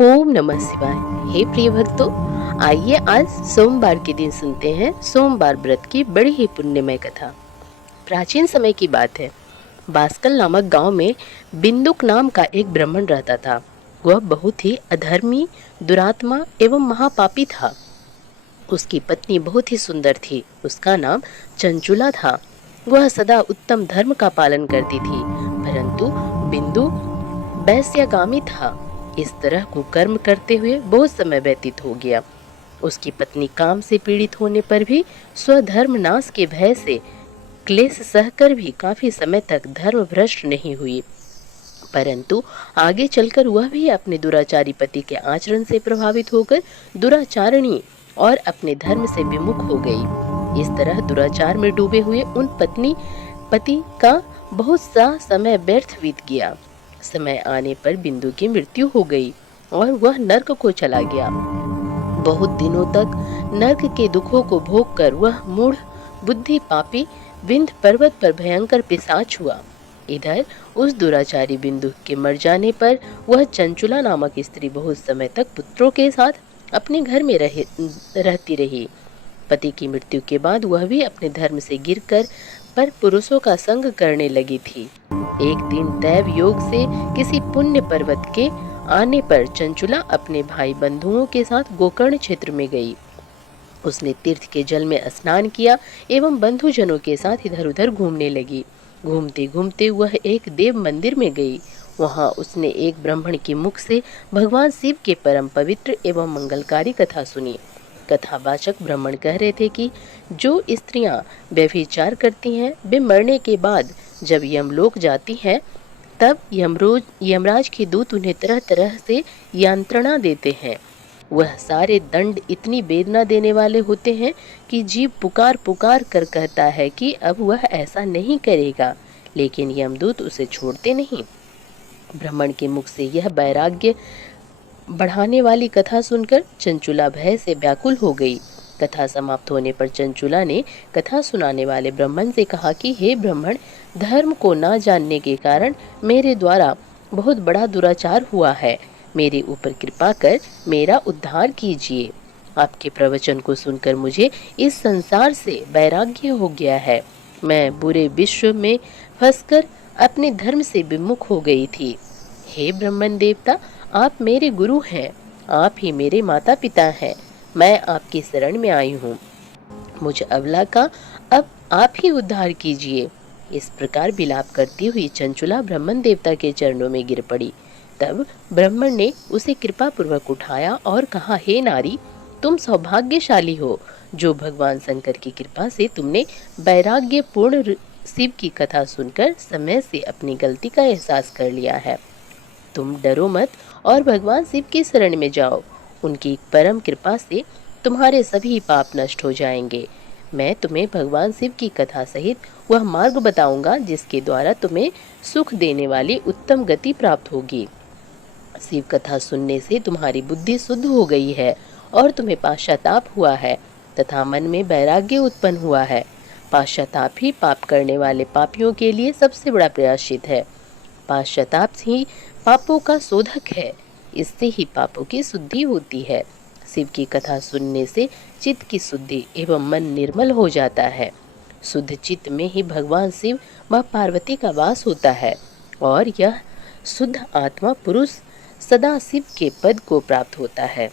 ओम नमः शिवाय। हे प्रिय भक्तों, आइए आज सोमवार के दिन सुनते हैं सोमवार व्रत की बड़ी ही पुण्यमय कथा। प्राचीन समय की बात है। बास्कल नामक गांव में बिंदुक नाम का एक ब्राह्मण रहता था। वह बहुत ही अधर्मी, दुरात्मा एवं महापापी था। उसकी पत्नी बहुत ही सुंदर थी। उसका नाम चंचुला था। वह सदा उत्तम धर्म का पालन करती थी, परंतु बिंदु वैश्यगामी था। इस तरह कुकर्म करते हुए बहुत समय व्यतीत हो गया। उसकी पत्नी काम से पीड़ित होने पर भी स्वधर्म नाश के भय से क्लेश सहकर भी काफी समय तक धर्म भ्रष्ट नहीं हुई, परंतु आगे चलकर वह भी अपने दुराचारी पति के आचरण से प्रभावित होकर दुराचारणी और अपने धर्म से विमुख हो गई। इस तरह दुराचार में डूबे हुए उन पति का बहुत सा समय व्यर्थ बीत गया। समय आने पर बिंदु की मृत्यु हो गई और वह नर्क को चला गया। बहुत दिनों तक नर्क के दुखों को भोगकर वह मूढ़ बुद्धि पापी विंध्य पर्वत पर भयंकर पिशाच हुआ। इधर उस दुराचारी बिंदु के मर जाने पर वह चंचुला नामक स्त्री बहुत समय तक पुत्रों के साथ अपने घर में रहती रही। पति की मृत्यु के बाद वह भी अपने धर्म से गिरकर पर पुरुषों का संग करने लगी थी। एक दिन दैव योग से किसी पुण्य पर्वत के आने पर चंचुला अपने भाई बंधुओं के साथ गोकर्ण क्षेत्र में गई। उसने तीर्थ के जल में स्नान किया एवं बंधुजनों के साथ इधर उधर घूमने लगी। घूमते घूमते वह एक देव मंदिर में गई। वहां उसने एक ब्राह्मण के मुख से भगवान शिव के परम पवित्र एवं मंगलकारी कथा सुनी। कथावाचक ब्राह्मण कह रहे थे कि जो स्त्रियां व्यभिचार करती हैं, वे मरने के बाद जब यमलोक जाती हैं, तब यमराज के दूत उन्हें तरह तरह से यंत्रणा देते हैं। वह सारे दंड इतनी वेदना देने वाले होते हैं कि जीव पुकार पुकार कर कहता है कि अब वह ऐसा नहीं करेगा, लेकिन यमदूत उसे छोड़ते नहीं। ब्राह्मण के मुख से यह वैराग्य बढ़ाने वाली कथा सुनकर चंचुला भय से व्याकुल हो गई। कथा समाप्त होने पर चंचुला ने कथा सुनाने वाले ब्राह्मण से कहा कि हे ब्राह्मण, धर्म को न जानने के कारण मेरे द्वारा बहुत बड़ा दुराचार हुआ है। मेरे ऊपर कृपा कर मेरा उद्धार कीजिए। आपके प्रवचन को सुनकर मुझे इस संसार से वैराग्य हो गया है। मैं बुरे विश्व में फंसकर अपने धर्म से विमुख हो गई थी। हे ब्राह्मण देवता, आप मेरे गुरु हैं। आप ही मेरे माता पिता हैं। मैं आपकी शरण में आई हूँ। मुझ अबला का अब आप ही उद्धार कीजिए। इस प्रकार विलाप करती हुई चंचुला ब्राह्मण देवता के चरणों में गिर पड़ी। तब ब्राह्मण ने उसे कृपा पूर्वक उठाया और कहा, हे नारी, तुम सौभाग्यशाली हो जो भगवान शंकर की कृपा से तुमने वैराग्य पूर्ण शिव की कथा सुनकर समय से अपनी गलती का एहसास कर लिया है। तुम डरो मत और भगवान शिव की शरण में जाओ। उनकी परम कृपा से तुम्हारे सभी पाप नष्ट हो जाएंगे। मैं तुम्हें भगवान शिव की कथा सहित वह मार्ग बताऊंगा जिसके द्वारा तुम्हें सुख देने वाली उत्तम गति प्राप्त होगी। शिव कथा सुनने से तुम्हारी बुद्धि शुद्ध हो गई है और तुम्हें पाश्चाताप हुआ है तथा मन में वैराग्य उत्पन्न हुआ है। पाश्चाताप ही पाप करने वाले पापियों के लिए सबसे बड़ा प्रायश्चित है। पाश्चाताप ही पापों का शोधक है। इससे ही पापों की शुद्धि होती है। शिव की कथा सुनने से चित्त की शुद्धि एवं मन निर्मल हो जाता है। शुद्ध चित्त में ही भगवान शिव व पार्वती का वास होता है और यह शुद्ध आत्मा पुरुष सदा शिव के पद को प्राप्त होता है।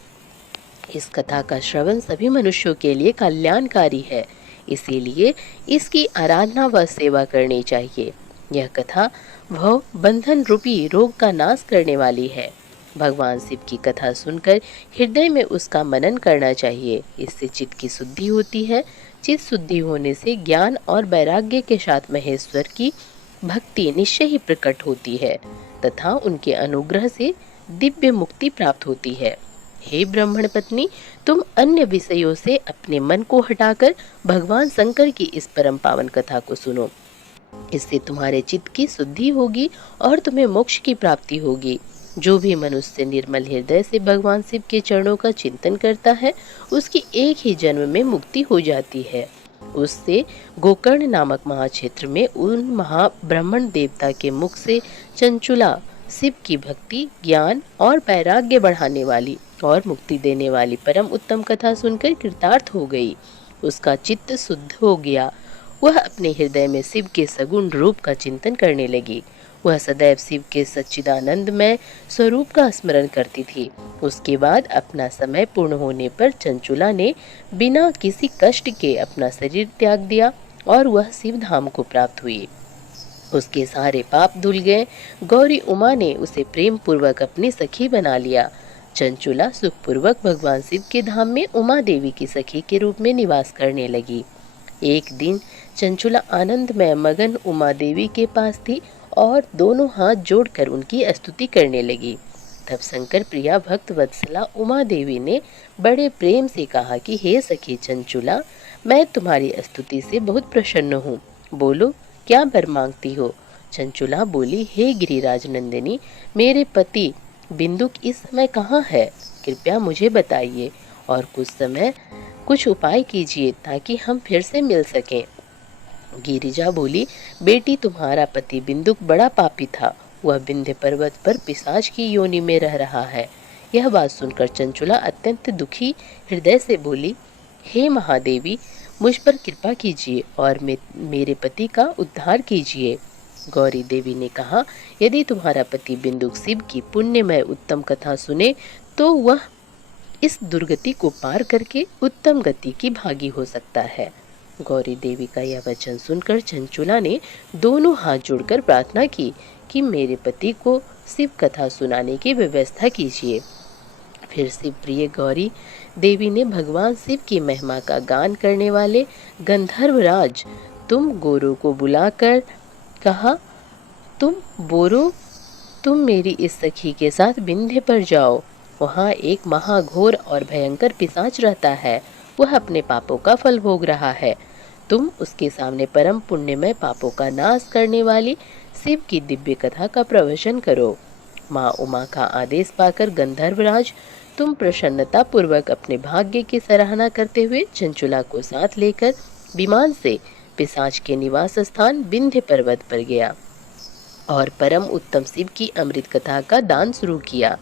इस कथा का श्रवण सभी मनुष्यों के लिए कल्याणकारी है, इसीलिए इसकी आराधना व सेवा करनी चाहिए। यह कथा भव बंधन रूपी रोग का नाश करने वाली है। भगवान शिव की कथा सुनकर हृदय में उसका मनन करना चाहिए। इससे चित्त की शुद्धि होती है। चित्त शुद्धि होने से ज्ञान और वैराग्य के साथ महेश्वर की भक्ति निश्चय ही प्रकट होती है तथा उनके अनुग्रह से दिव्य मुक्ति प्राप्त होती है। हे ब्राह्मण पत्नी, तुम अन्य विषयों से अपने मन को हटाकर भगवान शंकर की इस परम पावन कथा को सुनो। इससे तुम्हारे चित्त की शुद्धि होगी और तुम्हें मोक्ष की प्राप्ति होगी। जो भी मनुष्य निर्मल हृदय से भगवान शिव के चरणों का चिंतन करता है, उसकी एक ही जन्म में मुक्ति हो जाती है। उससे गोकर्ण नामक महाक्षेत्र में उन महाब्राह्मण देवता के मुख से चंचुला शिव की भक्ति, ज्ञान और वैराग्य बढ़ाने वाली और मुक्ति देने वाली परम उत्तम कथा सुनकर कृतार्थ हो गई। उसका चित्त शुद्ध हो गया। वह अपने हृदय में शिव के सगुण रूप का चिंतन करने लगी। वह सदैव शिव के सच्चिदानंदमय स्वरूप का स्मरण करती थी। उसके बाद अपना समय पूर्ण होने पर चंचुला ने बिना किसी कष्ट के अपना शरीर त्याग दिया और वह शिव धाम को प्राप्त हुई। उसके सारे पाप धुल गए। गौरी उमा ने उसे प्रेम पूर्वक अपनी सखी बना लिया। चंचुला सुखपूर्वक भगवान शिव के धाम में उमा देवी की सखी के रूप में निवास करने लगी। एक दिन चंचुला आनंद में मगन उमा देवी के पास थी और दोनों हाथ जोड़कर उनकी स्तुति करने लगी। तब शंकर प्रिया भक्त वत्सला उमा देवी ने बड़े प्रेम से कहा कि हे सखी चंचुला, मैं तुम्हारी स्तुति से बहुत प्रसन्न हूँ। बोलो, क्या वर मांगती हो? चंचुला बोली, हे गिरिराज नंदिनी, मेरे पति बिंदुक इस समय कहाँ है? कृपया मुझे बताइए और कुछ उपाय कीजिए ताकि हम फिर से मिल सकें। गिरिजा बोली, बेटी, तुम्हारा पति बिंदुक बड़ा पापी था। वह विंध्य पर्वत पर पिशाच की योनि में रह रहा है। यह बात सुनकर चंचुला अत्यंत दुखी हृदय से बोली, हे महादेवी, मुझ पर कृपा कीजिए और मेरे पति का उद्धार कीजिए। गौरी देवी ने कहा, यदि तुम्हारा पति बिंदुक शिव की पुण्यमय उत्तम कथा सुने तो वह इस दुर्गति को पार करके उत्तम गति की भागी हो सकता है। गौरी देवी का यह वचन सुनकर चंचुला ने दोनों हाथ जोड़कर प्रार्थना की कि मेरे पति को शिव कथा सुनाने की व्यवस्था कीजिए। फिर शिव प्रिय गौरी देवी ने भगवान शिव की महिमा का गान करने वाले गंधर्वराज तुम गोरो को बुलाकर कहा, तुम बोरो, तुम मेरी इस सखी के साथ विंध्य पर जाओ। वहाँ एक महाघोर और भयंकर पिशाच रहता है। वह अपने पापों का फल भोग रहा है। तुम उसके सामने परम पुण्यमय पापों का नाश करने वाली शिव की दिव्य कथा का प्रवचन करो। माँ उमा का आदेश पाकर गंधर्वराज तुम प्रसन्नता पूर्वक अपने भाग्य की सराहना करते हुए चंचुला को साथ लेकर विमान से पिशाच के निवास स्थान विंध्य पर्वत पर गया और परम उत्तम शिव की अमृत कथा का दान शुरू किया।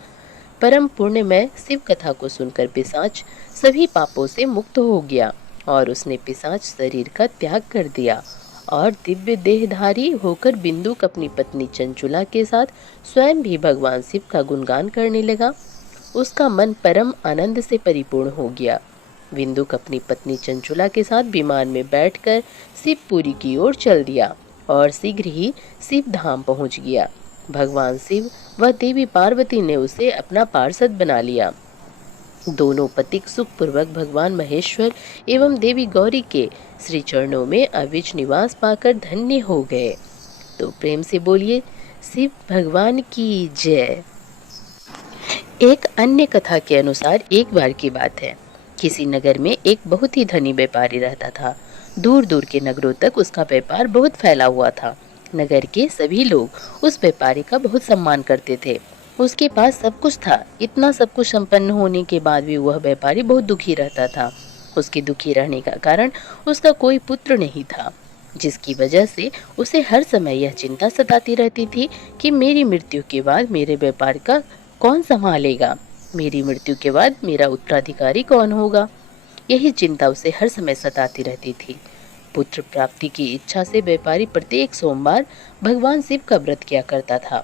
परम पुण्यमय शिव कथा को सुनकर पिशाच सभी पापों से मुक्त हो गया और उसने पिशाच शरीर का त्याग कर दिया और दिव्य देहधारी होकर बिंदुक अपनी पत्नी चंचुला के साथ स्वयं भी भगवान शिव का गुणगान करने लगा। उसका मन परम आनंद से परिपूर्ण हो गया। बिंदुक अपनी पत्नी चंचुला के साथ विमान में बैठकर शिवपुरी की ओर चल दिया और शीघ्र ही शिव धाम पहुंच गया। भगवान शिव व देवी पार्वती ने उसे अपना पार्षद बना लिया। दोनों पथिक सुखपूर्वक भगवान महेश्वर एवं देवी गौरी के श्री चरणों में अविच निवास पाकर धन्य हो गए। तो प्रेम से बोलिए, शिव भगवान की जय। एक अन्य कथा के अनुसार एक बार की बात है, किसी नगर में एक बहुत ही धनी व्यापारी रहता था। दूर दूर के नगरों तक उसका व्यापार बहुत फैला हुआ था। नगर के सभी लोग उस व्यापारी का बहुत सम्मान करते थे। उसके पास सब कुछ था। इतना सब कुछ संपन्न होने के बाद भी वह व्यापारी बहुत दुखी रहता था। उसके दुखी रहने का कारण उसका कोई पुत्र नहीं था, जिसकी वजह से उसे हर समय यह चिंता सताती रहती थी कि मेरी मृत्यु के बाद मेरे व्यापार का कौन संभालेगा, मेरी मृत्यु के बाद मेरा उत्तराधिकारी कौन होगा। यही चिंता उसे हर समय सताती रहती थी। पुत्र प्राप्ति की इच्छा से व्यापारी प्रत्येक सोमवार भगवान शिव का व्रत किया करता था,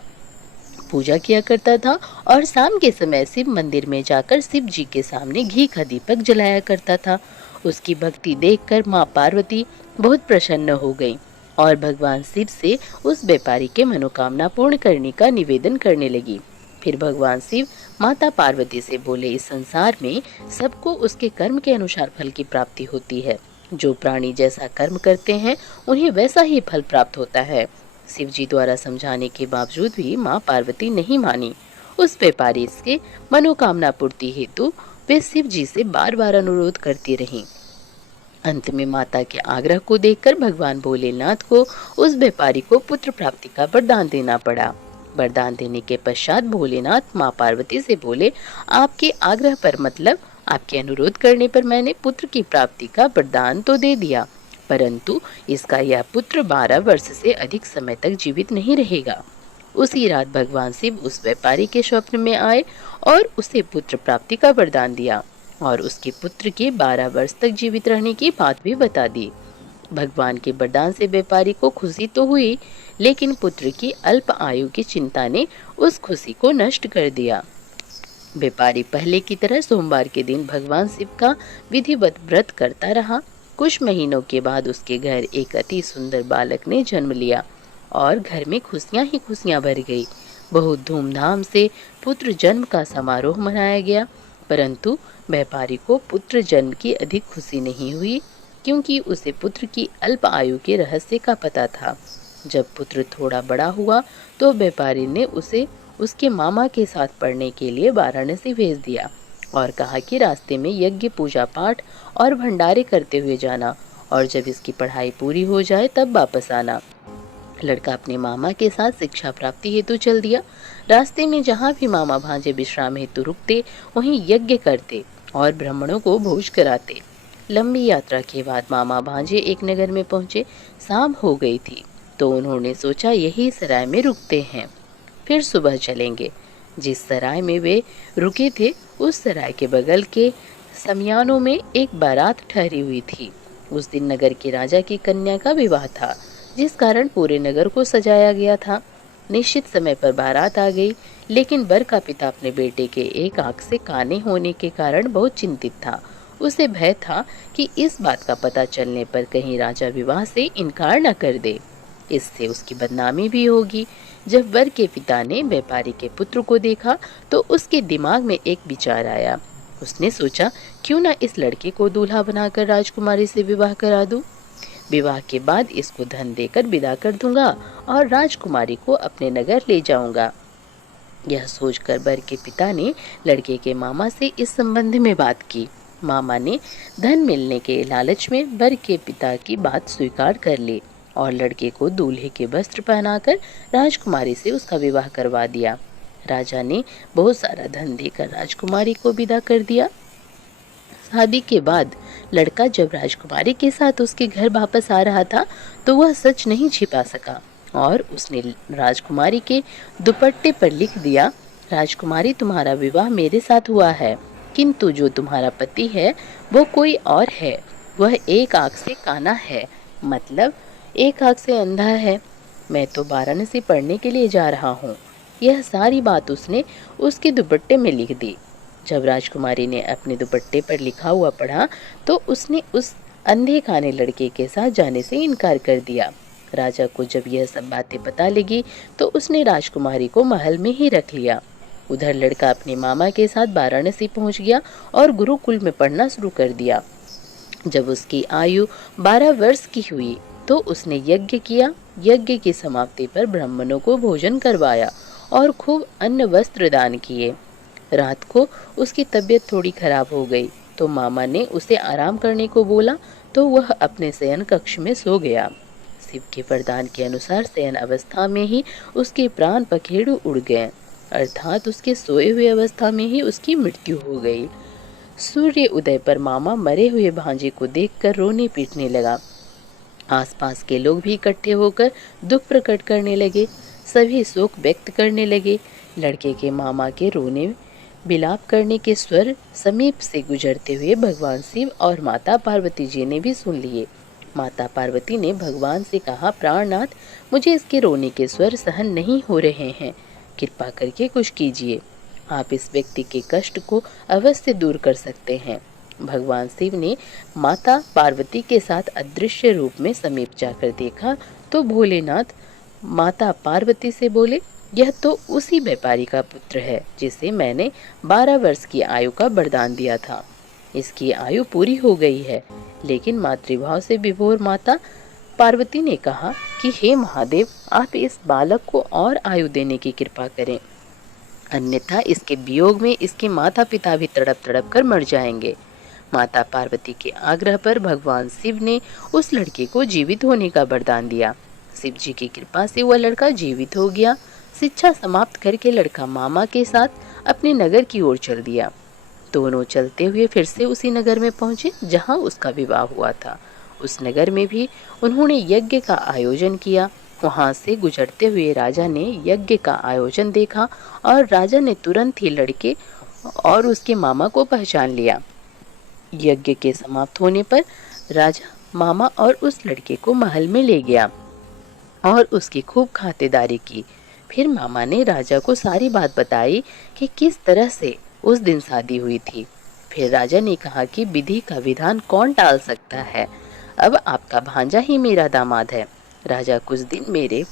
पूजा किया करता था और शाम के समय शिव मंदिर में जाकर शिव जी के सामने घी का दीपक जलाया करता था। उसकी भक्ति देखकर माँ पार्वती बहुत प्रसन्न हो गई और भगवान शिव से उस व्यापारी के मनोकामना पूर्ण करने का निवेदन करने लगी। फिर भगवान शिव माता पार्वती से बोले, इस संसार में सबको उसके कर्म के अनुसार फल की प्राप्ति होती है। जो प्राणी जैसा कर्म करते हैं उन्हें वैसा ही फल प्राप्त होता है। शिव जी द्वारा समझाने के बावजूद भी माँ पार्वती नहीं मानी। उस व्यापारी के मनोकामना पूर्ति हेतु वे शिव जी से बार बार अनुरोध करती रहीं। अंत में माता के आग्रह को देखकर भगवान भोलेनाथ को उस व्यापारी को पुत्र प्राप्ति का वरदान देना पड़ा। वरदान देने के पश्चात भोलेनाथ माँ पार्वती से बोले, आपके आग्रह पर मतलब आपके अनुरोध करने पर मैंने पुत्र की प्राप्ति का वरदान तो दे दिया, परंतु इसका यह पुत्र 12 वर्ष से अधिक समय तक जीवित नहीं रहेगा। उसी रात भगवान शिव उस व्यापारी के स्वप्न में आए और उसे पुत्र प्राप्ति का वरदान दिया और उसके पुत्र के 12 वर्ष तक जीवित रहने की बात भी बता दी। भगवान के वरदान से व्यापारी को खुशी तो हुई, लेकिन पुत्र की अल्प आयु की चिंता ने उस खुशी को नष्ट कर दिया। व्यापारी पहले की तरह सोमवार के दिन भगवान शिव का विधिवत व्रत करता रहा। कुछ महीनों के बाद उसके घर एक अति सुंदर बालक ने जन्म लिया और घर में खुशियां ही खुशियां भर गई। बहुत धूमधाम से पुत्र जन्म का समारोह मनाया गया, परंतु व्यापारी को पुत्र जन्म की अधिक खुशी नहीं हुई, क्योंकि उसे पुत्र की अल्प आयु के रहस्य का पता था। जब पुत्र थोड़ा बड़ा हुआ तो व्यापारी ने उसे उसके मामा के साथ पढ़ने के लिए वाराणसी भेज दिया और कहा कि रास्ते में यज्ञ, पूजा पाठ और भंडारे करते हुए जाना और जब इसकी पढ़ाई पूरी हो जाए तब वापस आना। लड़का अपने मामा के साथ शिक्षा प्राप्ति हेतु चल दिया। रास्ते में जहाँ भी मामा भांजे विश्राम हेतु रुकते, वहीं यज्ञ करते और ब्राह्मणों को भोज कराते। लंबी यात्रा के बाद मामा भांजे एक नगर में पहुंचे। शाम हो गई थी तो उन्होंने सोचा यही सराय में रुकते हैं, फिर सुबह चलेंगे। जिस सराय में वे रुके थे उस सराय के बगल के समियानों में एक बारात ठहरी हुई थी। उस दिन नगर के राजा की कन्या का विवाह था, जिस कारण पूरे नगर को सजाया गया था। निश्चित समय पर बारात आ गई, लेकिन वर का पिता अपने बेटे के एक आंख से काने होने के कारण बहुत चिंतित था। उसे भय था कि इस बात का पता चलने पर कहीं राजा विवाह से इनकार न कर दे, इससे उसकी बदनामी भी होगी। जब वर के पिता ने व्यापारी के पुत्र को देखा तो उसके दिमाग में एक विचार आया। उसने सोचा क्यों न इस लड़के को दूल्हा बनाकर राजकुमारी से विवाह करा दूं। विवाह के बाद इसको धन देकर विदा कर दूंगा और राजकुमारी को अपने नगर ले जाऊंगा। यह सोचकर वर के पिता ने लड़के के मामा से इस संबंध में बात की। मामा ने धन मिलने के लालच में वर के पिता की बात स्वीकार कर ली और लड़के को दूल्हे के वस्त्र पहनाकर राजकुमारी से उसका विवाह करवा दिया। राजा ने बहुत सारा धन देकर राजकुमारी को विदा कर दिया। शादी के बाद लड़का जब राजकुमारी के साथ उसके घर वापस आ रहा था तो वह सच नहीं छिपा सका और उसने राजकुमारी के दुपट्टे पर लिख दिया, राजकुमारी तुम्हारा विवाह मेरे साथ हुआ है, किंतु जो तुम्हारा पति है वो कोई और है। वह एक आंख से काना है, मतलब एक आंख से अंधा है। मैं तो वाराणसी पढ़ने के लिए जा रहा हूँ। यह सारी बात उसने उसके दुपट्टे में लिख दी। जब राजकुमारी ने अपने दुपट्टे पर लिखा हुआ पढ़ा तो उसने उस अंधे काने लड़के के साथ जाने से इनकार कर दिया। राजा को जब यह सब बातें पता लगी तो उसने राजकुमारी को महल में ही रख लिया। उधर लड़का अपने मामा के साथ वाराणसी पहुंच गया और गुरुकुल में पढ़ना शुरू कर दिया। जब उसकी आयु 12 वर्ष की हुई तो उसने यज्ञ किया। यज्ञ की समाप्ति पर ब्राह्मणों को भोजन करवाया और खूब अन्न वस्त्र दान किए। रात को उसकी तबीयत थोड़ी खराब हो गई तो मामा ने उसे आराम करने को बोला तो वह अपने शयन कक्ष में सो गया। शिव के वरदान के अनुसार शयन अवस्था में ही उसके प्राण पखेरु उड़ गए, अर्थात उसके सोए हुए अवस्था में ही उसकी मृत्यु हो गई। सूर्य उदय पर मामा मरे हुए भांजे को देखकर रोने पीटने लगा। आसपास के लोग भी इकट्ठे होकर दुख प्रकट करने लगे। सभी शोक व्यक्त करने लगे। लड़के के मामा के रोने विलाप करने के स्वर समीप से गुजरते हुए भगवान शिव और माता पार्वती जी ने भी सुन लिए। माता पार्वती ने भगवान से कहा, प्राणनाथ, मुझे इसके रोने के स्वर सहन नहीं हो रहे हैं, कृपा करके कुछ कीजिए। आप इस व्यक्ति के कष्ट को अवश्य दूर कर सकते हैं। भगवान शिव ने माता पार्वती के साथ अदृश्य रूप में समीप जाकर देखा तो भोलेनाथ माता पार्वती से बोले, यह तो उसी व्यापारी का पुत्र है जिसे मैंने 12 वर्ष की आयु का वरदान दिया था। इसकी आयु पूरी हो गई है। लेकिन मातृभाव से विभोर माता पार्वती ने कहा कि हे महादेव, आप इस बालक को और आयु देने की कृपा करें, अन्यथा इसके वियोग में इसके माता पिता भी तड़प तड़प कर मर जाएंगे। माता पार्वती के आग्रह पर भगवान शिव ने उस लड़के को जीवित होने का वरदान दिया। शिव जी की कृपा से वह लड़का जीवित हो गया। शिक्षा समाप्त करके लड़का मामा के साथ अपने नगर की ओर चल दिया। दोनों चलते हुए फिर से उसी नगर में पहुंचे जहां उसका विवाह हुआ था। उस नगर में भी उन्होंने यज्ञ का आयोजन किया। वहां से गुजरते हुए राजा ने यज्ञ का आयोजन देखा और राजा ने तुरंत ही लड़के और उसके मामा को पहचान लिया। यज्ञ के समाप्त होने पर राजा मामा और उस लड़के को महल में ले गया और उसकी खूब खातिरदारी की। फिर मामा ने राजा को सारी बात बताई कि किस तरह से उस दिन शादी हुई थी। फिर राजा ने कहा कि विधि का विधान कौन टाल सकता है, अब आपका भांजा ही मेरा दामाद है। राजा कुछ दिन मेरे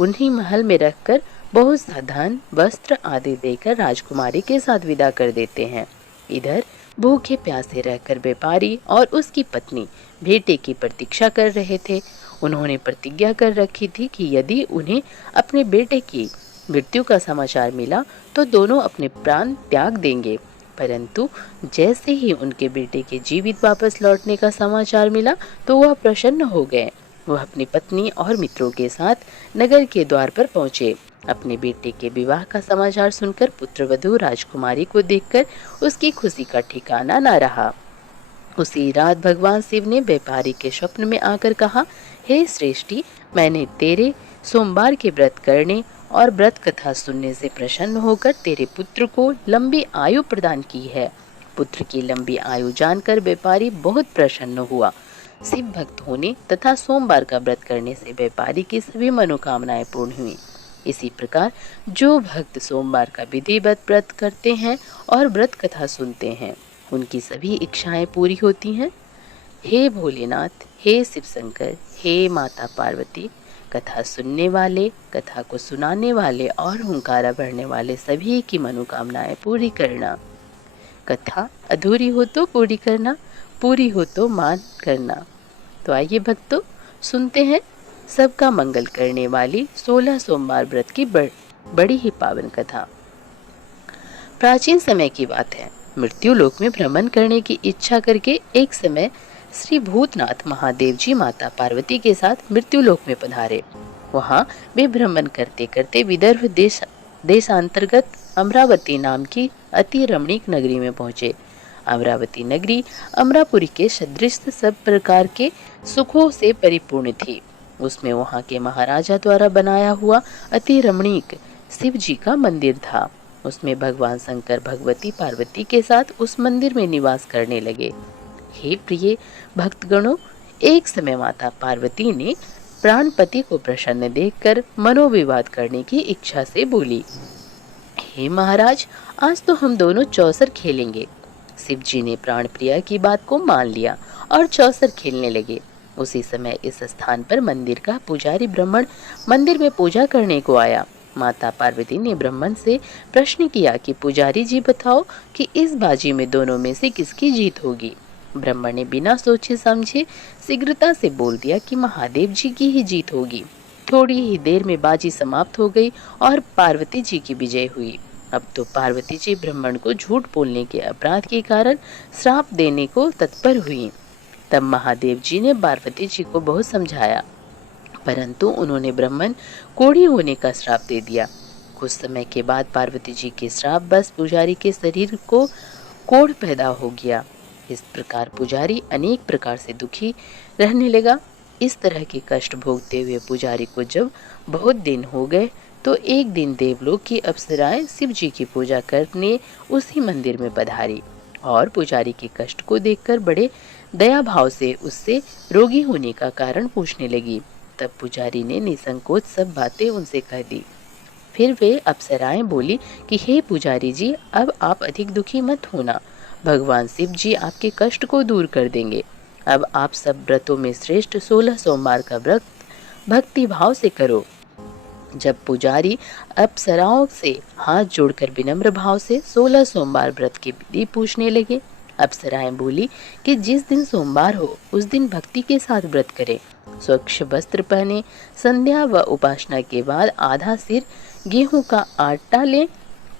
उन्हीं महल में रखकर बहुत सा धन वस्त्र आदि देकर राजकुमारी के साथ विदा कर देते हैं। इधर भूखे प्यासे रहकर व्यापारी और उसकी पत्नी बेटे की प्रतीक्षा कर रहे थे। उन्होंने प्रतिज्ञा कर रखी थी कि यदि उन्हें अपने बेटे की मृत्यु का समाचार मिला तो दोनों अपने प्राण त्याग देंगे। परंतु जैसे ही उनके बेटे के जीवित वापस लौटने का समाचार मिला तो वह प्रसन्न हो गए। वह अपनी पत्नी और मित्रों के साथ नगर के द्वार पर पहुंचे। अपने बेटे के विवाह का समाचार सुनकर पुत्रवधू राजकुमारी को देखकर उसकी खुशी का ठिकाना न रहा। उसी रात भगवान शिव ने व्यापारी के स्वप्न में आकर कहा, हे श्रेष्ठी, मैंने तेरे सोमवार के व्रत करने और व्रत कथा सुनने से प्रसन्न होकर तेरे पुत्र को लंबी आयु प्रदान की है। पुत्र की लंबी आयु जानकर व्यापारी बहुत प्रसन्न हुआ। शिव भक्त होने तथा सोमवार का व्रत करने से व्यापारी की सभी मनोकामनाएं पूर्ण हुई। इसी प्रकार जो भक्त सोमवार का विधिवत व्रत करते हैं और व्रत कथा सुनते हैं, उनकी सभी इच्छाएं पूरी होती हैं। हे भोलेनाथ, हे शिव शंकर, हे माता पार्वती, कथा सुनने वाले, कथा को सुनाने वाले और हुंकारा भरने वाले सभी की मनोकामनाएं पूरी करना। कथा अधूरी हो तो पूरी करना, पूरी हो तो मान करना। तो आइए भक्तों, सुनते हैं सबका मंगल करने वाली 16 सोमवार व्रत की बड़ी ही पावन कथा। प्राचीन समय की बात है। मृत्यु लोक में भ्रमण करने की इच्छा करके एक समय श्री भूतनाथ महादेव जी माता पार्वती के साथ मृत्यु लोक में पधारे। वहां वे भ्रमण करते करते विदर्भ देशांतर्गत अमरावती नाम की अति रमणीक नगरी में पहुंचे। अमरावती नगरी अमरापुरी के सदृश सब प्रकार के सुखों से परिपूर्ण थी। उसमें वहां के महाराजा द्वारा बनाया हुआ अति रमणीक शिव जी का मंदिर था। उसमें भगवान शंकर भगवती पार्वती के साथ उस मंदिर में निवास करने लगे। हे प्रिय भक्तगणों, एक समय माता पार्वती ने प्राणपति को प्रसन्न देखकर मनोविवाद करने की इच्छा से बोली, हे महाराज, आज तो हम दोनों चौसर खेलेंगे। शिव जी ने प्राण प्रिया की बात को मान लिया और चौसर खेलने लगे। उसी समय इस स्थान पर मंदिर का पुजारी ब्राह्मण मंदिर में पूजा करने को आया। माता पार्वती ने ब्राह्मण से प्रश्न किया कि पुजारी जी बताओ कि इस बाजी में दोनों में से किसकी जीत होगी। ब्राह्मण ने बिना सोचे समझे शीघ्रता से बोल दिया कि महादेव जी की ही जीत होगी। थोड़ी ही देर में बाजी समाप्त हो गई और पार्वती जी की विजय हुई। अब तो पार्वती जी ब्राह्मण को झूठ बोलने के अपराध के कारण श्राप देने को तत्पर हुई। तब महादेव जी ने पार्वती जी को बहुत समझाया, परंतु उन्होंने ब्राह्मण कोढ़ी होने का श्राप दे दिया। कुछ समय के बाद पार्वती जी के श्राप बस पुजारी के शरीर को कोढ़ पैदा हो गया। इस प्रकार पुजारी अनेक प्रकार से दुखी रहने लगा। इस तरह के कष्ट भोगते हुए पुजारी को जब बहुत दिन हो गए तो एक दिन देवलोक की अप्सराएं शिव जी की पूजा करने उसी मंदिर में पधारी और पुजारी के कष्ट को देखकर बड़े दया भाव से उससे रोगी होने का कारण पूछने लगी। तब पुजारी ने निसंकोच सब बातें उनसे कह दी। फिर वे अप्सराएं बोली कि हे पुजारी जी, अब आप अधिक दुखी मत होना, भगवान शिव जी आपके कष्ट को दूर कर देंगे। अब आप सब व्रतों में श्रेष्ठ 16 सोमवार का व्रत भक्ति भाव से करो। जब पुजारी अप्सराओं से हाथ जोड़कर विनम्र भाव से 16 सोमवार व्रत की विधि पूछने लगे। अप्सराएं बोली कि जिस दिन सोमवार हो उस दिन भक्ति के साथ व्रत करें, स्वच्छ वस्त्र पहने, संध्या व उपासना के बाद आधा सिर गेहूं का आटा लें,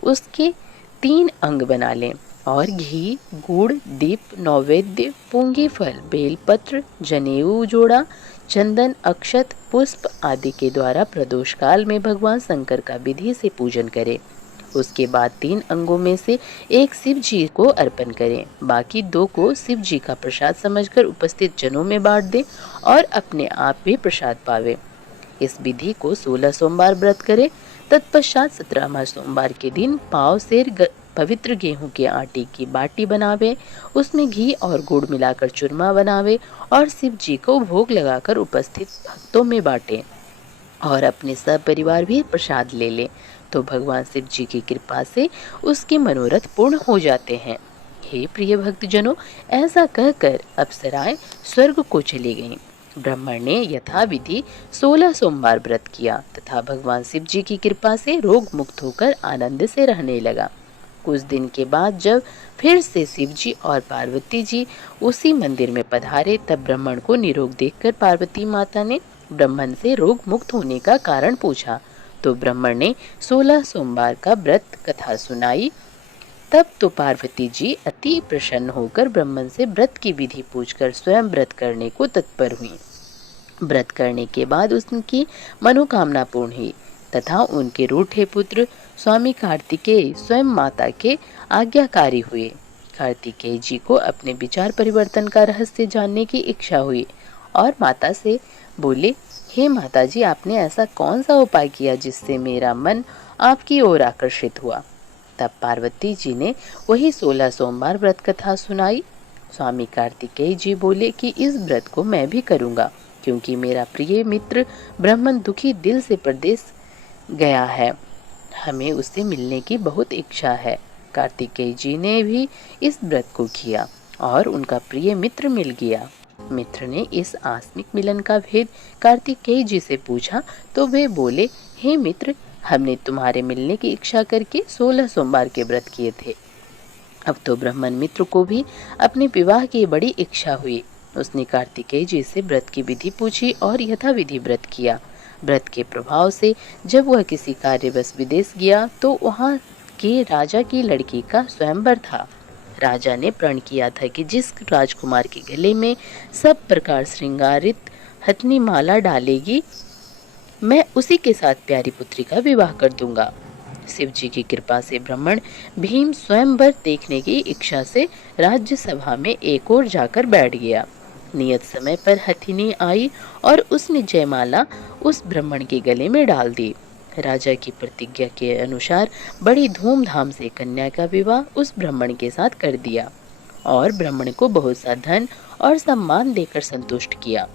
उसके 3 अंग बना लें और घी, गुड़, दीप, नैवेद्य, पूंगी फल, बेलपत्र, जनेऊ जोड़ा, चंदन, अक्षत, पुष्प आदि के द्वारा प्रदोष काल में भगवान शंकर का विधि से पूजन करें। उसके बाद 3 अंगों में से एक शिव जी को अर्पण करें, बाकी 2 को शिव जी का प्रसाद समझकर उपस्थित जनों में बांट दें और अपने आप भी प्रसाद पावे। इस विधि को 16 सोमवार व्रत करे। तत्पश्चात 17वां सोमवार के दिन पाव सेर पवित्र गेहूं के आटे की बाटी बनावे, उसमें घी और गुड़ मिलाकर चूरमा बनावे और शिव जी को भोग लगाकर उपस्थित भक्तों में बांटे और अपने सब परिवार भी प्रसाद ले ले, तो भगवान शिव जी की कृपा से उसके मनोरथ पूर्ण हो जाते हैं। हे प्रिय भक्तजनों, ऐसा कहकर अप्सराएं स्वर्ग को चली गईं। ब्राह्मण ने यथाविधि 16 सोमवार व्रत किया तथा भगवान शिव जी की कृपा से रोग मुक्त होकर आनंद से रहने लगा। कुछ दिन के बाद जब फिर से शिव जी और पार्वती जी उसी मंदिर में पधारे, तब ब्राह्मण को निरोग देखकर पार्वती माता ने ब्राह्मण से रोग मुक्त होने का कारण पूछा, तो ब्राह्मण ने 16 सोमवार का व्रत कथा सुनाई। तब तो पार्वती जी अति प्रसन्न होकर ब्राह्मण से व्रत की विधि पूछकर स्वयं व्रत करने को तत्पर हुई। व्रत करने के बाद उनकी मनोकामना पूर्ण हुई तथा उनके रूठे पुत्र स्वामी कार्तिकेय स्वयं माता के आज्ञाकारी हुए। कार्तिकेय जी को अपने विचार परिवर्तन का रहस्य जानने की इच्छा हुई और माता से बोले, हे माता जी, आपने ऐसा कौन सा उपाय किया जिससे मेरा मन आपकी ओर आकर्षित हुआ। तब पार्वती जी ने वही 16 सोमवार व्रत कथा सुनाई। स्वामी कार्तिकेय जी बोले कि इस व्रत को मैं भी करूंगा, क्योंकि मेरा प्रिय मित्र ब्राह्मण दुखी दिल से परदेश गया है, हमें उससे मिलने की बहुत इच्छा है। कार्तिकेय जी ने भी इस व्रत को किया और उनका प्रिय मित्र मिल गया। मित्र ने इस आकस्मिक मिलन का भेद कार्तिकेय जी से पूछा, तो वे बोले, हे मित्र, हमने तुम्हारे मिलने की इच्छा करके 16 सोमवार के व्रत किए थे। अब तो ब्राह्मण मित्र को भी अपने विवाह की बड़ी इच्छा हुई। उसने कार्तिकेय जी से व्रत की विधि पूछी और यथाविधि व्रत किया। व्रत के प्रभाव से जब वह किसी कार्यवश विदेश गया तो वहाँ के राजा की लड़की का स्वयंवर था। राजा ने प्रण किया था कि जिस राजकुमार के गले में सब प्रकार श्रृंगारित हथनी माला डालेगी, मैं उसी के साथ प्यारी पुत्री का विवाह कर दूंगा। शिव जी की कृपा से ब्राह्मण भीम स्वयंवर देखने की इच्छा से राज्यसभा में एक ओर जाकर बैठ गया। नियत समय पर हथिनी आई और उसने जयमाला उस ब्राह्मण के गले में डाल दी। राजा की प्रतिज्ञा के अनुसार बड़ी धूमधाम से कन्या का विवाह उस ब्राह्मण के साथ कर दिया और ब्राह्मण को बहुत सा धन और सम्मान देकर संतुष्ट किया।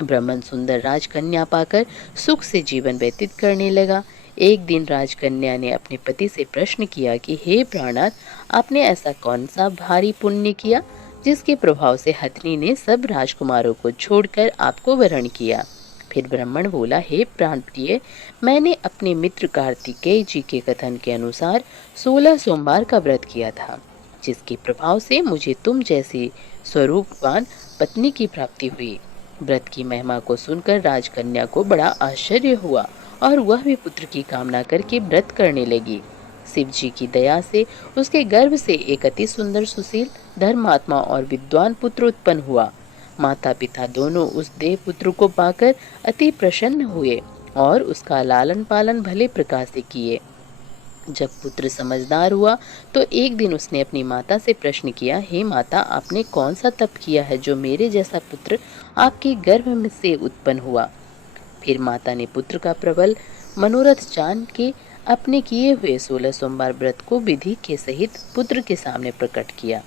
ब्राह्मण सुंदर राजकन्या पाकर सुख से जीवन व्यतीत करने लगा। एक दिन राजकन्या ने अपने पति से प्रश्न किया कि हे प्राणनाथ, आपने ऐसा कौन सा भारी पुण्य किया जिसके प्रभाव से हथिनी ने सब राजकुमारों को छोड़कर आपको वरण किया। फिर ब्राह्मण बोला, हे प्राण प्रिय, मैंने अपने मित्र कार्तिकेय जी के कथन के अनुसार 16 सोमवार का व्रत किया था, जिसके प्रभाव से मुझे तुम जैसी स्वरूपवान पत्नी की प्राप्ति हुई। व्रत की महिमा को सुनकर राजकन्या को बड़ा आश्चर्य हुआ और वह भी पुत्र की कामना करके व्रत करने लगी। शिव जी की दया से उसके गर्भ से एक अति सुंदर, सुशील, धर्मात्मा और विद्वान पुत्र उत्पन्न हुआ। माता पिता दोनों उस देव पुत्र को पाकर अति प्रसन्न हुए और उसका लालन पालन भले प्रकार से किए। जब पुत्र समझदार हुआ तो एक दिन उसने अपनी माता से प्रश्न किया, हे माता, आपने कौन सा तप किया है जो मेरे जैसा पुत्र आपके गर्भ में से उत्पन्न हुआ। फिर माता ने पुत्र का प्रबल मनोरथ जान के अपने किए हुए 16 सोमवार व्रत को विधि के सहित पुत्र के सामने प्रकट किया।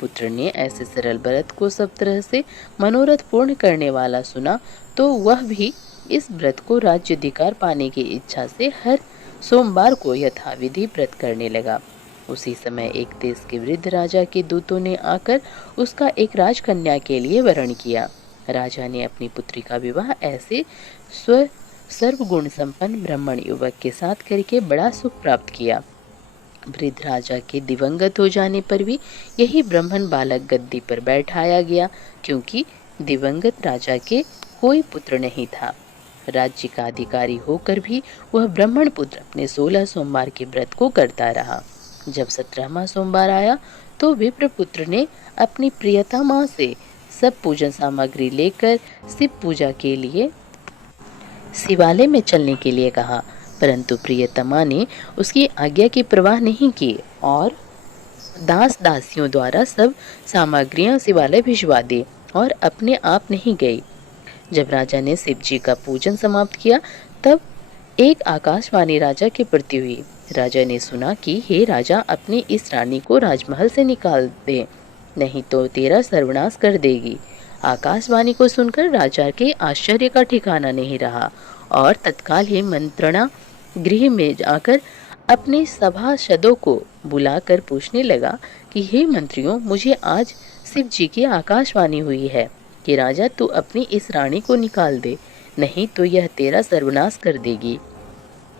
पुत्र ने ऐसे सरल व्रत को सब तरह से मनोरथ पूर्ण करने वाला सुना तो वह भी इस व्रत को राज्य अधिकार पाने की इच्छा से हर सोमवार को यथाविधि व्रत करने लगा। उसी समय एक देश के वृद्ध राजा के दूतों ने आकर उसका एक राजकन्या के लिए वरण किया। राजा ने अपनी पुत्री का विवाह ऐसे सर्वगुण संपन्न ब्राह्मण युवक के साथ करके बड़ा सुख प्राप्त किया। वृद्ध राजा के दिवंगत हो जाने पर भी यही ब्राह्मण बालक गद्दी पर बैठाया गया, क्योंकि दिवंगत राजा के कोई पुत्र नहीं था। राज्य का अधिकारी होकर भी वह ब्राह्मण पुत्र अपने 16 सोमवार के व्रत को करता रहा। जब 17वां सोमवार आया तो विप्र पुत्र ने अपनी प्रियतमा से सब पूजन सामग्री लेकर शिव पूजा के लिए शिवालय में चलने के लिए कहा, परंतु प्रियतमा ने उसकी आज्ञा की परवाह नहीं की और दास दासियों द्वारा सब सामग्रियां शिवालय भिजवा दी और अपने आप नहीं गई। जब राजा ने शिव जी का पूजन समाप्त किया तब एक आकाशवाणी राजा के प्रति हुई। राजा ने सुना कि हे राजा, अपनी इस रानी को राजमहल से निकाल दे, नहीं तो तेरा सर्वनाश कर देगी। आकाशवाणी को सुनकर राजा के आश्चर्य का ठिकाना नहीं रहा और तत्काल ही मंत्रणा गृह में जाकर अपने सभासदों को बुलाकर पूछने लगा कि हे मंत्रियों, मुझे आज शिव जी की आकाशवाणी हुई है कि राजा तू अपनी इस रानी को निकाल दे, नहीं तो यह तेरा सर्वनाश कर देगी।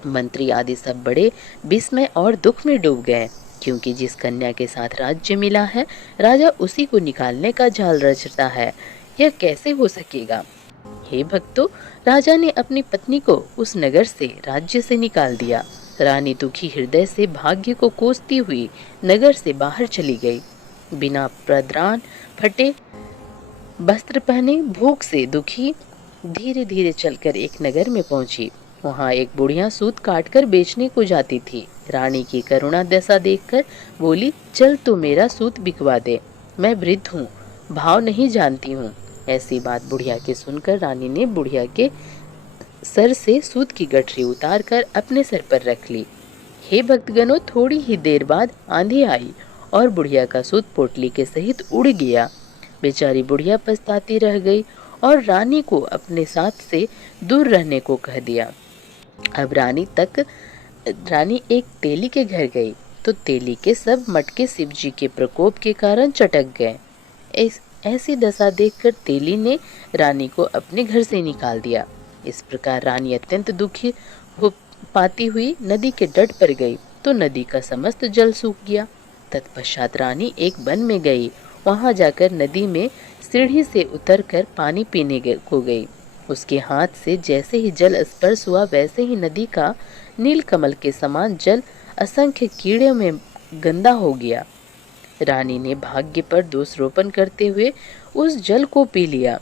मंत्री आदि सब बड़े विस्मय और दुख में डूब गए, क्योंकि जिस कन्या के साथ राज्य मिला है राजा उसी को निकालने का जाल रचता है, यह कैसे हो सकेगा। हे भक्तों, राजा ने अपनी पत्नी को उस नगर से, राज्य से निकाल दिया। रानी दुखी हृदय से भाग्य को कोसती हुई नगर से बाहर चली गई। बिना प्रदान फटे वस्त्र पहने, भूख से दुखी, धीरे धीरे चलकर एक नगर में पहुंची। वहां एक बुढ़िया सूत काटकर बेचने को जाती थी। रानी की करुणा दशा देखकर बोली, चल तू मेरा सूत बिकवा दे, मैं वृद्ध हूँ, भाव नहीं जानती हूँ। ऐसी बात बुढ़िया के सुनकर रानी ने बुढ़िया के सर से सूत की गठरी उतारकर अपने सर पर रख ली। हे भक्तगणों, थोड़ी ही देर बाद आंधी आई और बुढ़िया का सूत पोटली के सहित उड़ गया। बेचारी बुढ़िया पछताती रह गई और रानी को अपने साथ से दूर रहने को कह दिया। अब रानी एक तेली के घर गई तो तेली के सब मटके शिव जी के प्रकोप के कारण चटक गए। ऐसी दशा देखकर तेली ने रानी को अपने घर से निकाल दिया। इस प्रकार रानी अत्यंत दुखी हो पाती हुई नदी के तट पर गई तो नदी का समस्त जल सूख गया। तत्पश्चात रानी एक वन में गई। वहां जाकर नदी में सीढ़ी से उतरकर पानी पीने को गई। उसके हाथ से जैसे ही जल स्पर्श हुआ वैसे ही नदी का नील कमल के समान जल असंख्य कीड़ों में गंदा हो गया। रानी ने भाग्य पर दोषारोपण करते हुए उस जल को पी लिया।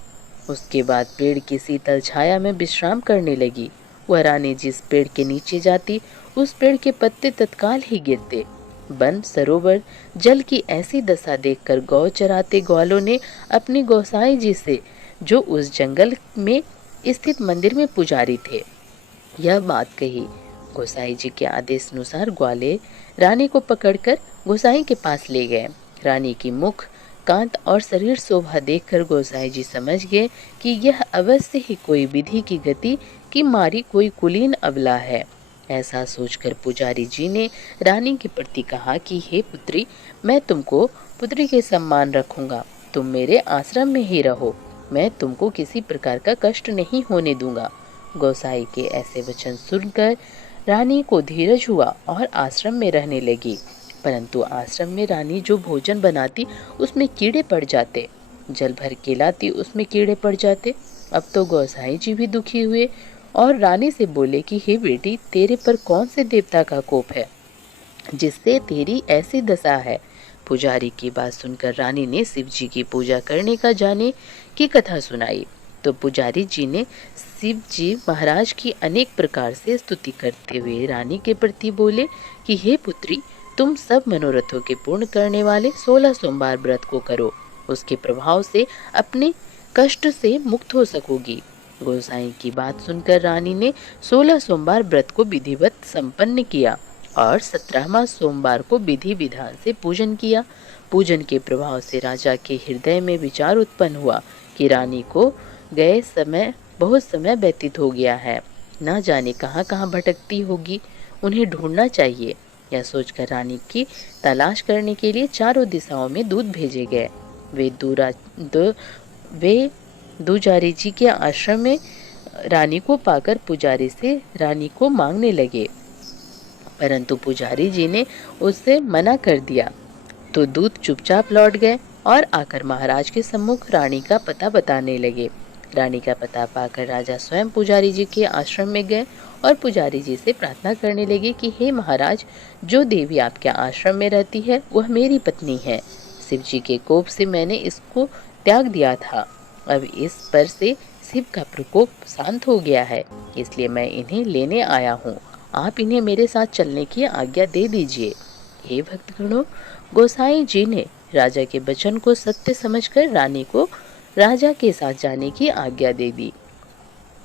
उसके बाद पेड़ की शीतल छाया में विश्राम करने लगी। वह रानी जिस पेड़ के नीचे जाती उस पेड़ के पत्ते तत्काल ही गिरते। वन सरोवर जल की ऐसी दशा देखकर गौ चराते ग्वालों ने अपनी गोसाई जी से, जो उस जंगल में स्थित मंदिर में पुजारी थे, यह बात कही। गोसाई जी के आदेश अनुसार ग्वाले रानी को पकड़कर गोसाई के पास ले गए। रानी की मुख, कांत और शरीर शोभा देखकर गोसाई जी समझ गए कि यह अवश्य ही कोई विधि की गति की मारी कोई कुलीन अबला है। ऐसा सोचकर पुजारी जी ने रानी के प्रति कहा कि हे पुत्री, मैं तुमको पुत्री के सम्मान रखूंगा, तुम मेरे आश्रम में ही रहो, मैं तुमको किसी प्रकार का कष्ट नहीं होने दूंगा। गोसाई के ऐसे वचन सुनकर रानी को धीरज हुआ और आश्रम में रहने लगी। परंतु आश्रम में रानी जो भोजन बनाती उसमें कीड़े पड़ जाते, जल भर के लाती उसमें कीड़े पड़ जाते। अब तो गोसाई जी भी दुखी हुए और रानी से बोले कि हे बेटी, तेरे पर कौन से देवता का कोप है जिससे तेरी ऐसी दशा है। पुजारी की बात सुनकर रानी ने शिव जी की पूजा करने का जाने की कथा सुनाई। तो पुजारी जी ने शिव जी महाराज की अनेक प्रकार से स्तुति करते हुए रानी के प्रति बोले कि हे पुत्री, तुम सब मनोरथों के पूर्ण करने वाले 16 सोमवार व्रत को करो, उसके प्रभाव से अपने कष्ट से मुक्त हो सकोगी। गोसाई की बात सुनकर रानी ने 16 सोमवार व्रत को विधिवत संपन्न किया और 17वां सोमवार को विधि विधान से पूजन किया। पूजन के प्रभाव से राजा के हृदय में विचार उत्पन्न हुआ कि रानी को गए समय बहुत समय व्यतीत हो गया है, न जाने कहाँ कहाँ भटकती होगी, उन्हें ढूंढना चाहिए। यह सोचकर रानी की तलाश करने के लिए चारों दिशाओं में दूत भेजे गए। वे दुजारी जी के आश्रम में रानी को पाकर पुजारी से रानी को मांगने लगे, परंतु पुजारी जी ने उससे मना कर दिया। तो दूत चुपचाप लौट गए और आकर महाराज के सम्मुख रानी का पता बताने लगे। रानी का पता पाकर राजा स्वयं पुजारी जी के आश्रम में गए और पुजारी जी से प्रार्थना करने लगे कि हे महाराज, जो देवी आपके आश्रम में रहती है वह मेरी पत्नी है। शिव जी के कोप से मैंने इसको त्याग दिया था, अब इस पर से शिव का प्रकोप शांत हो गया है, इसलिए मैं इन्हें लेने आया हूँ। आप इन्हें मेरे साथ चलने की आज्ञा दे दीजिए। हे भक्तगणों, गोसाई जी ने राजा के वचन को सत्य समझकर रानी को राजा के साथ जाने की आज्ञा दे दी।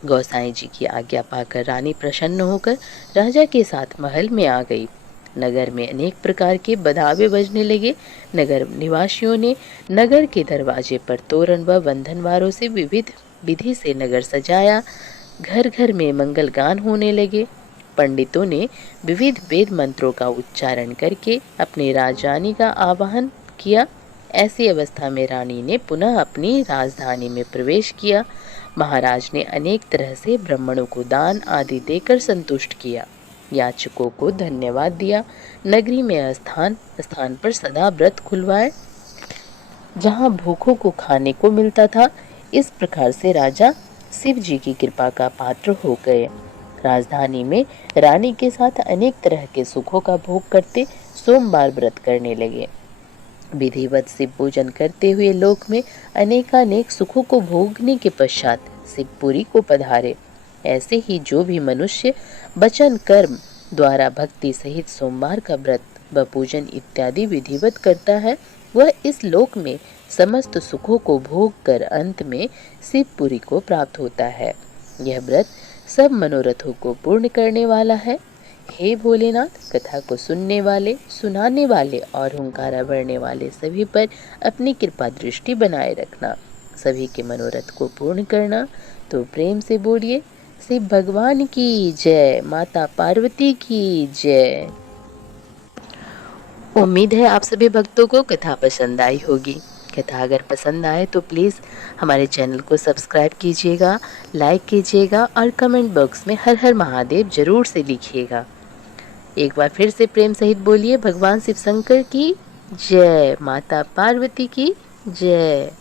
गोसाई जी की आज्ञा पाकर रानी प्रसन्न होकर राजा के साथ महल में आ गई। नगर में अनेक प्रकार के बधावे बजने लगे। नगर निवासियों ने नगर के दरवाजे पर तोरण व बंधनवारों से विविध विधि से नगर सजाया। घर घर में मंगल गान होने लगे। पंडितों ने विविध वेद मंत्रों का उच्चारण करके अपनी राजरानी का आवाहन किया। ऐसी अवस्था में रानी ने पुनः अपनी राजधानी में प्रवेश किया। महाराज ने अनेक तरह से ब्राह्मणों को दान आदि देकर संतुष्ट किया। याचकों को धन्यवाद दिया। नगरी में स्थान स्थान पर सदा व्रत खुलवाए, जहाँ भूखों को खाने को मिलता था। इस प्रकार से राजा शिव जी की कृपा का पात्र हो गए। राजधानी में रानी के साथ अनेक तरह के सुखों का भोग करते सोमवार व्रत करने लगे। विधिवत शिव पूजन करते हुए लोक में अनेकानेक सुखों को भोगने के पश्चात शिवपुरी को पधारे। ऐसे ही जो भी मनुष्य वचन कर्म द्वारा भक्ति सहित सोमवार का व्रत व पूजन इत्यादि विधिवत करता है, वह इस लोक में समस्त सुखों को भोग कर अंत में शिवपुरी को प्राप्त होता है। यह व्रत सब मनोरथों को पूर्ण करने वाला है। हे भोलेनाथ, कथा को सुनने वाले, सुनाने वाले और हुंकारा भरने वाले सभी पर अपनी कृपा दृष्टि बनाए रखना, सभी के मनोरथ को पूर्ण करना। तो प्रेम से बोलिए शिव भगवान की जय, माता पार्वती की जय। उम्मीद है आप सभी भक्तों को कथा पसंद आई होगी। कथा अगर पसंद आए तो प्लीज़ हमारे चैनल को सब्सक्राइब कीजिएगा, लाइक कीजिएगा और कमेंट बॉक्स में हर हर महादेव जरूर से लिखिएगा। एक बार फिर से प्रेम सहित बोलिए भगवान शिव शंकर की जय, माता पार्वती की जय।